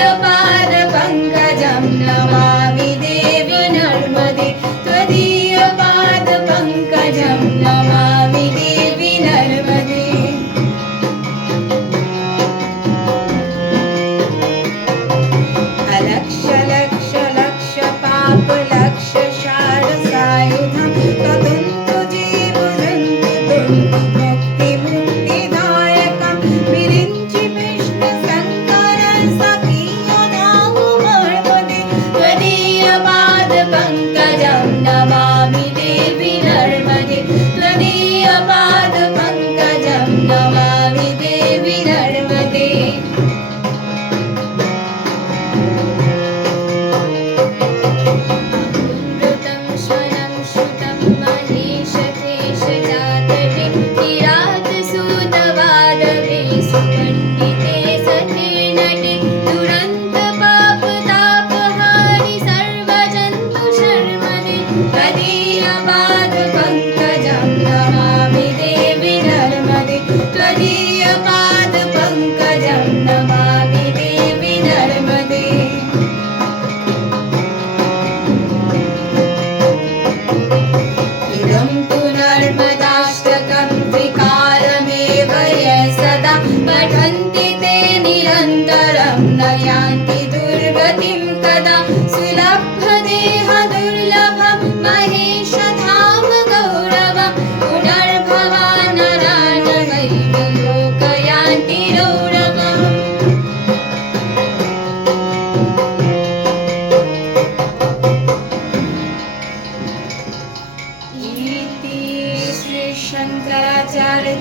त्वदीयपादपङ्कजं नमामि देवि नर्मदे त्वदीयपादपङ्कजं नमामि देवि नर्मदे अलक्ष लक्ष लक्ष पाप लक्ष शारसायुधं तदन्तु जीवजन्तु तुन्तु भक्ति मुक्तिदायकं विरिञ्चि विष्णु शङ्कर सखीयनामो नर्मदे त्वदीयपादपङ्कजं नमामि देवि नर्मदे त्वदीयपादपङ्कजं नमामि देवि नर्मदे अमृतं स्वनं श्रुतं महेशकेशजातटे किरातसूतवादवे सुपण्डिते सखे नटे दुरन्तपापतापहारि सर्वजन्तुशर्मदे त्वदीयपादपङ्कजं नमामि देवि नर्मदे त्वदीयपादपङ्कजं नमामि देवि नर्मदे इदं तु नर्मदाष्टकं त्रिकालमेव ये सदा पठन्ति ते निरन्तरं न यान्ति दुर्गतिं कदा सुलभदेहदुर्लभं महेशधाम गौरवं पुनर्भवा नरा नैव लोकयान्ति रौरवम् इति श्री शंकराचार्य